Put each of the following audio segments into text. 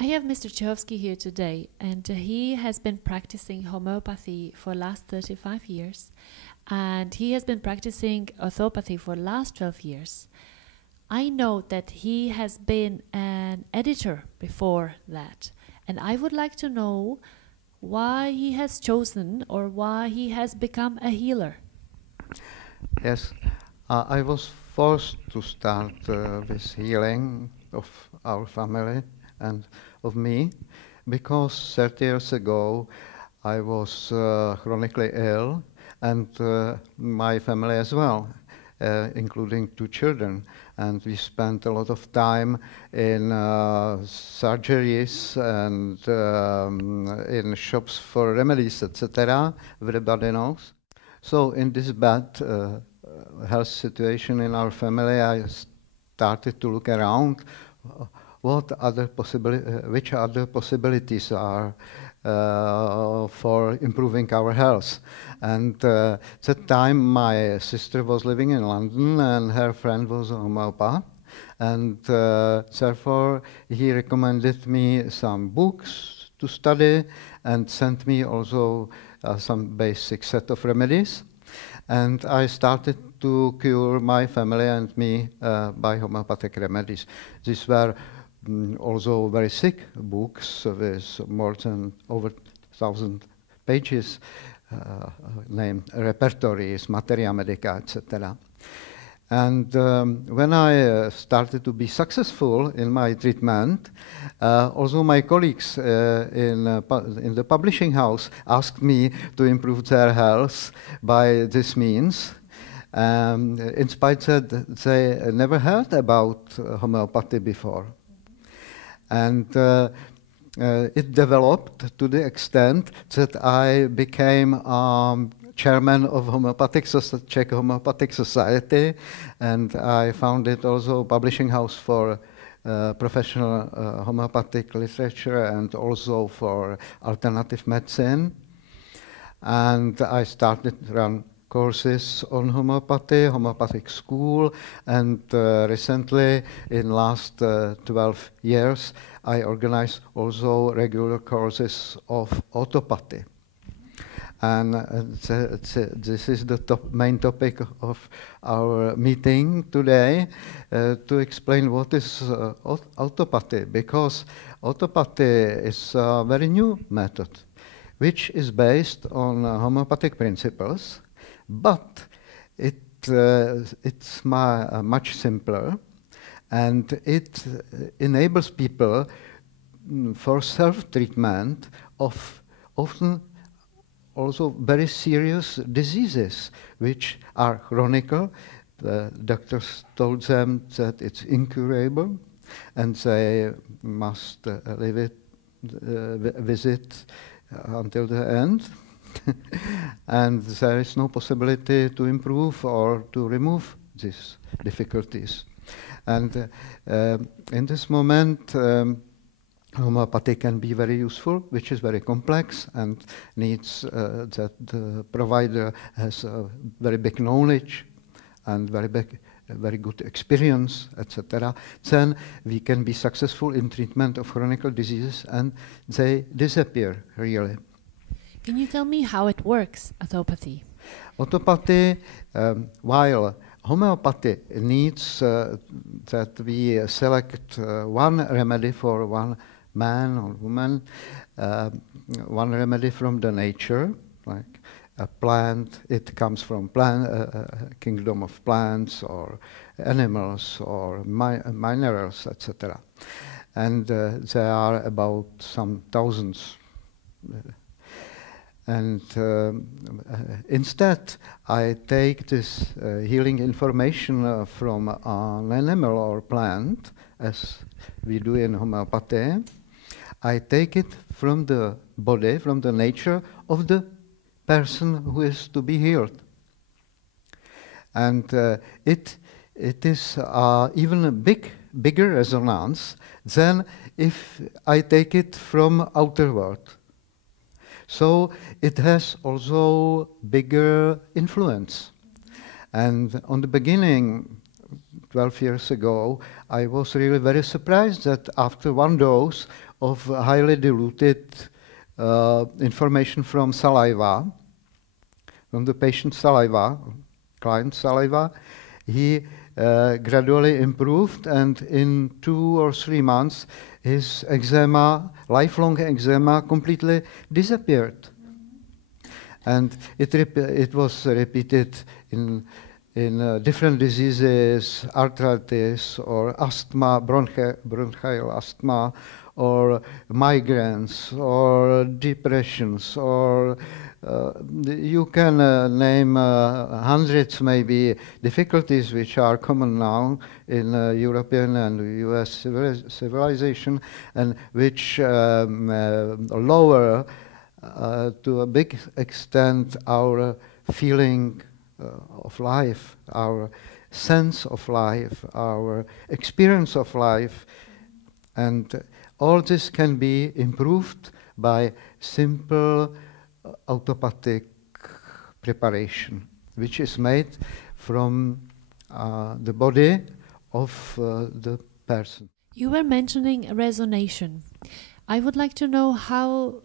I have Mr. Cehovsky here today, and he has been practicing homeopathy for last 35 years, and he has been practicing autopathy for last 12 years. I know that he has been an editor before that, and I would like to know why he has chosen or why he has become a healer. Yes, I was forced to start with healing of our family and of me, because 30 years ago I was chronically ill, and my family as well, including 2 children. And we spent a lot of time in surgeries and in shops for remedies, etc. Everybody knows. So in this bad health situation in our family, I started to look around which other possibilities are for improving our health. And at that time, my sister was living in London, and her friend was a homeopath. And therefore, he recommended me some books to study and sent me also some basic set of remedies. And I started to cure my family and me by homeopathic remedies. These were also very thick books with more than over 1,000 pages, named repertories, materia medica, etc. And when I started to be successful in my treatment, also my colleagues in the publishing house asked me to improve their health by this means. In spite that they never heard about homeopathy before. And it developed to the extent that I became chairman of Czech Homeopathic Society, and I founded also a publishing house for professional homeopathic literature and also for alternative medicine. And I started to run courses on homeopathy, homeopathic school, and recently, in last 12 years, I organize also regular courses of autopathy. And this is the main topic of our meeting today, to explain what is autopathy, because autopathy is a very new method, which is based on homeopathic principles, but it's much simpler, and it enables people for self-treatment of often also very serious diseases, which are chronic. The doctors told them that it's incurable, and they must live it, visit until the end. And there is no possibility to improve or to remove these difficulties. And in this moment, homeopathy can be very useful, which is very complex and needs that the provider has a very big knowledge and very good experience, etc. Then we can be successful in treatment of chronic diseases, and they disappear really. Can you tell me how it works, autopathy? Autopathy, while homeopathy needs that we select one remedy for one man or woman, one remedy from the nature, like a plant, it comes from kingdom of plants or animals or minerals, etc. And there are about some thousands. And instead, I take this healing information from an animal or plant, as we do in homeopathy. I take it from the body, from the nature of the person who is to be healed. And it is even a bigger resonance than if I take it from outer world. So it has also bigger influence. And on the beginning, 12 years ago, I was really very surprised that after one dose of highly diluted information from saliva, from the patient's saliva, client's saliva, he gradually improved, and in 2 or 3 months, his eczema, lifelong eczema, completely disappeared. And it was repeated in different diseases, arthritis or asthma, bronchial asthma, or migraines, or depressions, or you can name hundreds, maybe, difficulties which are common now in European and US civilization, and which lower to a big extent our feeling of life, our sense of life, our experience of life. And all this can be improved by simple autopathic preparation, which is made from the body of the person. You were mentioning resonation. I would like to know how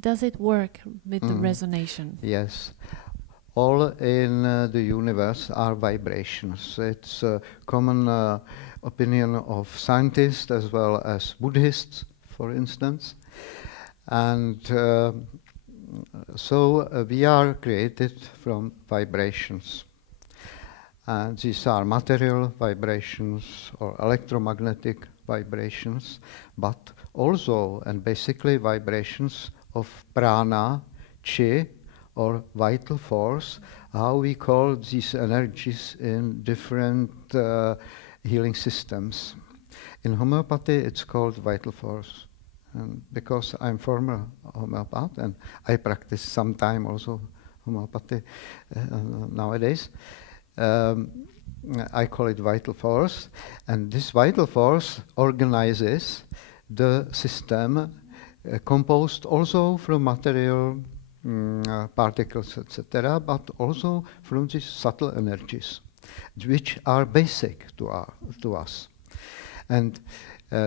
does it work with the resonation? Yes. All in the universe are vibrations. It's a common opinion of scientists as well as Buddhists, for instance. And so we are created from vibrations. And these are material vibrations or electromagnetic vibrations, but also and basically vibrations of prana, chi, or vital force, how we call these energies in different healing systems. In homeopathy, it's called vital force. And because I'm former homeopath and I practice some time also homeopathy nowadays, I call it vital force. And this vital force organizes the system composed also from material particles, etc., but also from these subtle energies, which are basic to us. And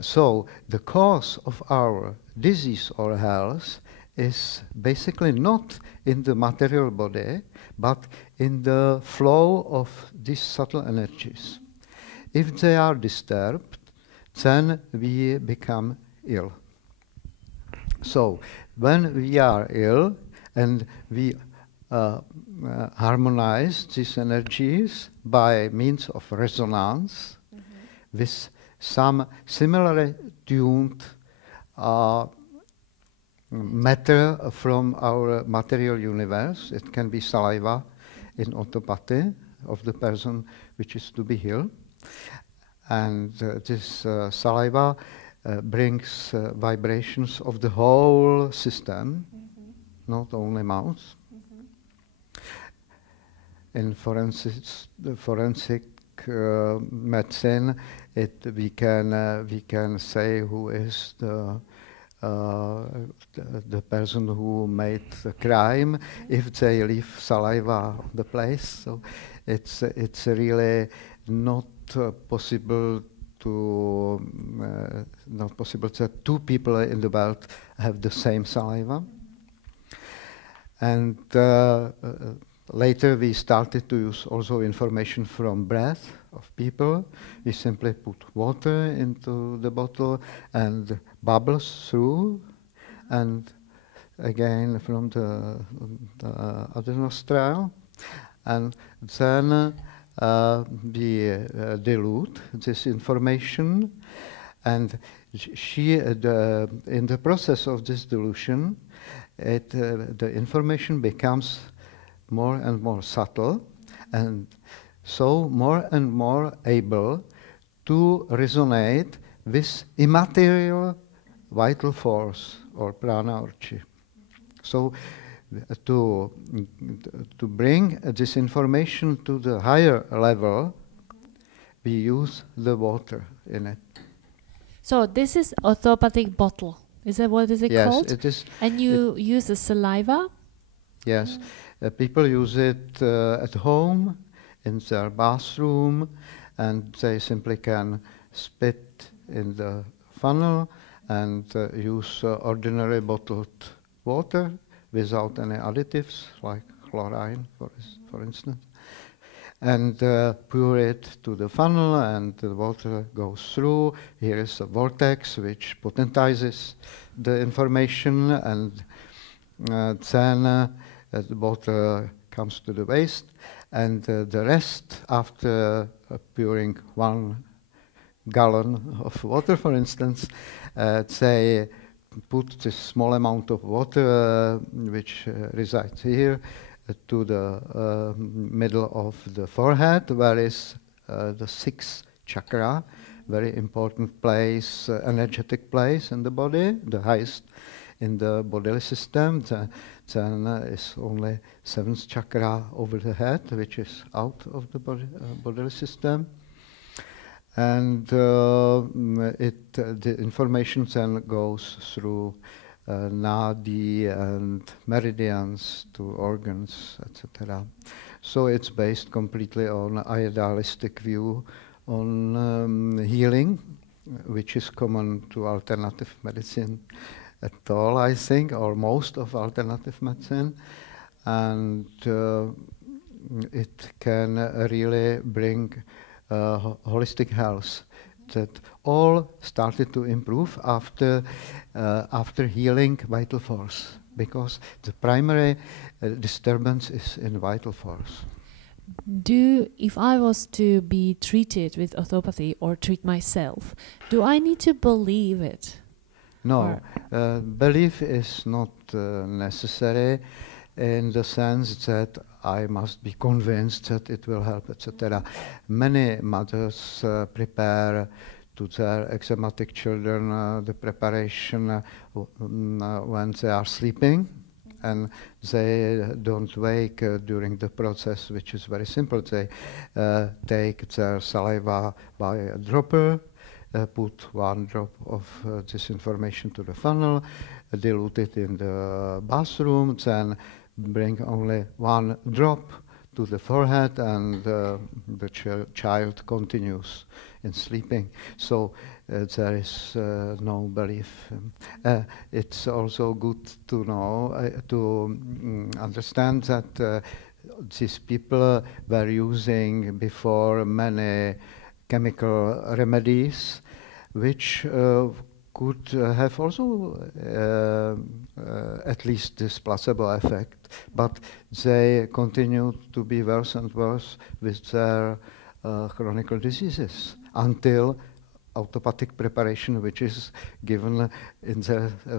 so the cause of our disease or health is basically not in the material body, but in the flow of these subtle energies. If they are disturbed, then we become ill. So when we are ill, and we harmonize these energies by means of resonance with some similarly tuned matter from our material universe. It can be saliva in autopathy of the person which is to be healed. And this saliva brings vibrations of the whole system, not only mouth. In forensic medicine, we can say who is the person who made the crime if they leave saliva on the place. So it's really not possible that two people in the world have the same saliva. And later we started to use also information from breath of people. We simply put water into the bottle and bubbles through, and again from the other nostril. And then we dilute this information, and in the process of this dilution, the information becomes more and more subtle, and so more and more able to resonate with immaterial vital force or prana or chi. So to bring this information to the higher level, we use the water in it. So this is autopathic bottle. Is that what is it called? Yes, it is. And you use the saliva? Yes, people use it at home, in their bathroom, and they simply can spit in the funnel and use ordinary bottled water without any additives like chlorine, for instance, and pour it to the funnel, and the water goes through. Here is a vortex which potentizes the information, and then the water comes to the waste, and the rest, after pouring 1 gallon of water, for instance, they put this small amount of water which resides here to the middle of the forehead, where is the 6th chakra, very important place, energetic place in the body, the highest in the bodily system. Then is only 7th chakra over the head, which is out of the bodily system. And the information then goes through nadi and meridians to organs, etc. So it's based completely on idealistic view on healing, which is common to alternative medicine at all, I think, or most of alternative medicine. And it can really bring holistic health. That all started to improve after healing vital force, because the primary disturbance is in vital force. If I was to be treated with autopathy or treat myself, do I need to believe it? No, belief is not necessary in the sense that I must be convinced that it will help, etc. Many mothers prepare to their eczematic children the preparation when they are sleeping, and they don't wake during the process, which is very simple. They take their saliva by a dropper, put 1 drop of this information to the funnel, dilute it in the bathroom, then bring only 1 drop to the forehead, and the child continues in sleeping. So there is no belief. It's also good to know, to understand that these people were using before many chemical remedies, which could have also at least this placebo effect, but they continued to be worse and worse with their chronic diseases until autopathic preparation, which is given in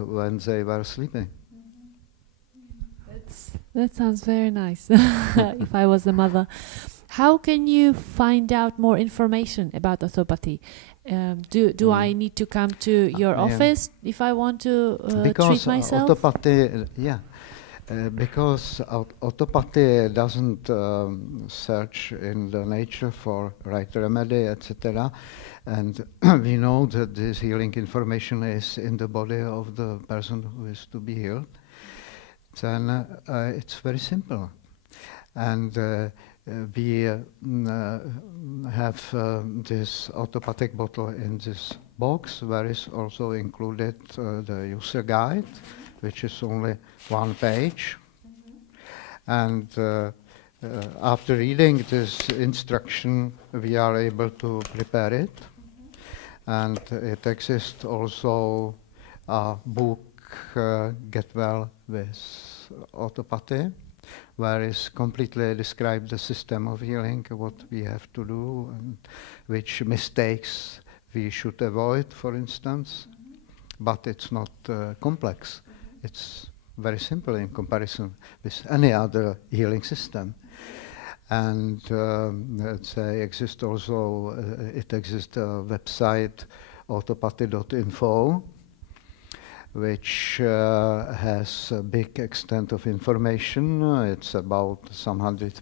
when they were sleeping. That sounds very nice. If I was a mother. How can you find out more information about autopathy? Do I need to come to your office if I want to treat myself? Autopathy, because autopathy doesn't search in the nature for right remedy, etc. And we know that this healing information is in the body of the person who is to be healed. Then it's very simple. And we have this autopathic bottle in this box, where is also included the user guide, which is only 1 page. And after reading this instruction, we are able to prepare it. And it exists also a book, Get Well with Autopathy, where is completely described the system of healing, what we have to do, and which mistakes we should avoid, for instance. But it's not complex. It's very simple in comparison with any other healing system. And it exists also a website, autopathy.info, which has a big extent of information. It's about some 100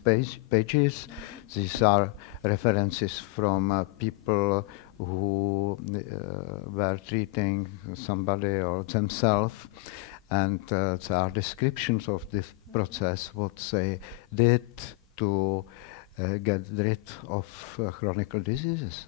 pages. These are references from people who were treating somebody or themselves, and there are descriptions of this process, what they did to get rid of chronic diseases.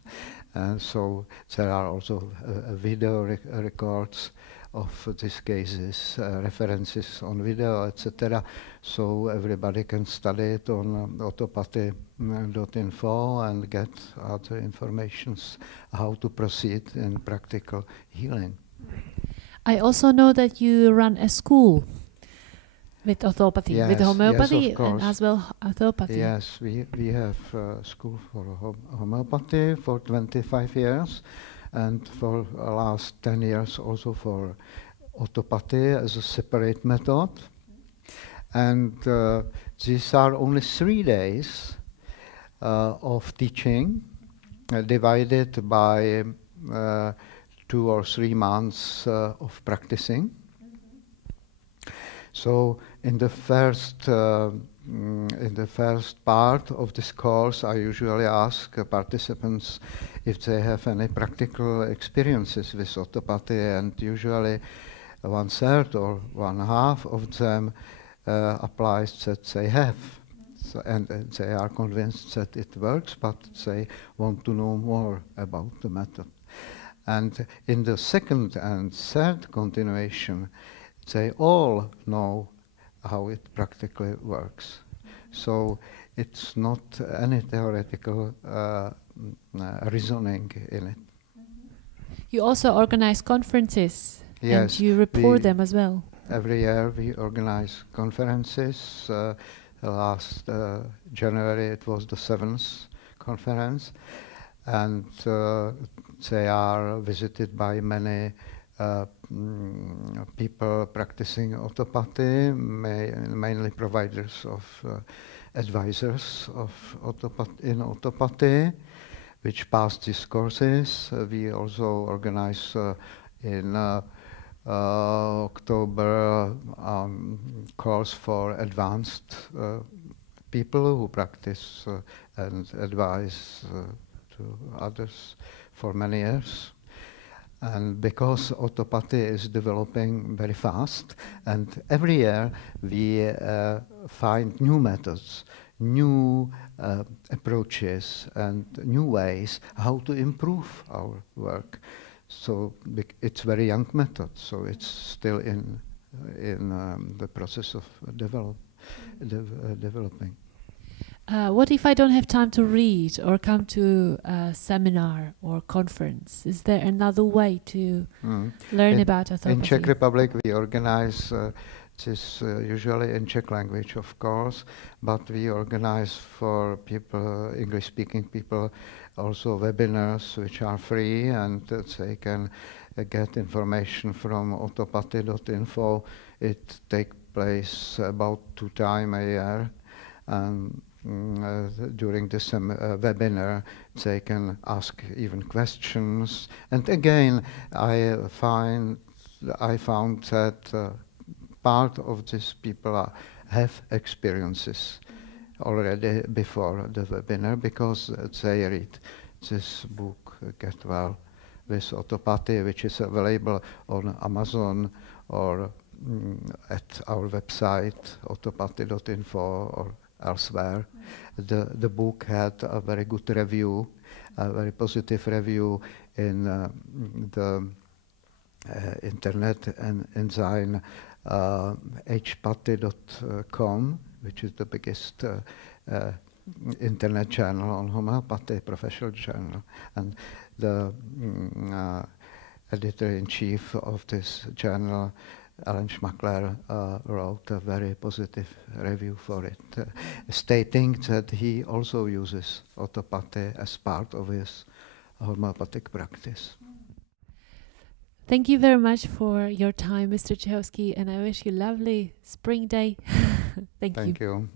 And so there are also video records of these cases, references on video, etc. So everybody can study it on autopathy.info and get other informations how to proceed in practical healing. I also know that you run a school with autopathy, with homeopathy, yes, and as well autopathy. Yes, we have school for homeopathy for 25 years, and for the last 10 years also for autopathy as a separate method. And these are only 3 days of teaching, divided by 2 or 3 months of practicing. So in the first part of this course, I usually ask participants if they have any practical experiences with autopathy, and usually 1/3 or 1/2 of them applies that they have. So, and they are convinced that it works, but they want to know more about the method. And in the second and third continuation, they all know how it practically works. So it's not any theoretical reasoning in it. You also organize conferences, Yes, and you report them as well. Every year we organize conferences. Last January it was the 7th conference, and they are visited by many people practicing autopathy, mainly providers of advisors of in autopathy, which pass these courses. We also organize in October course for advanced people who practice and advise to others for many years. And because autopathy is developing very fast, and every year we find new methods, new approaches, and new ways how to improve our work. So it's very young method, so it's still in the process of developing. What if I don't have time to read or come to a seminar or conference? Is there another way to learn about autopathy? In Czech Republic, we organize this usually in Czech language, of course, but we organize for people, English-speaking people, also webinars which are free, and they can get information from autopathy.info. It takes place about 2 times a year, and during this webinar they can ask even questions. And again, I found that part of these people have experiences already before the webinar, because they read this book, Get Well with Autopathy, which is available on Amazon or at our website, autopathy.info, or elsewhere. The book had a very good review, a very positive review in the internet and enzyme hpathy.com, which is the biggest internet channel on homeopathy, professional channel. And the editor-in-chief of this channel, Alan Schmackler, wrote a very positive review for it, stating that he also uses autopathy as part of his homeopathic practice. Thank you very much for your time, Mr. Cehovsky, and I wish you a lovely spring day. Thank you. Thank you.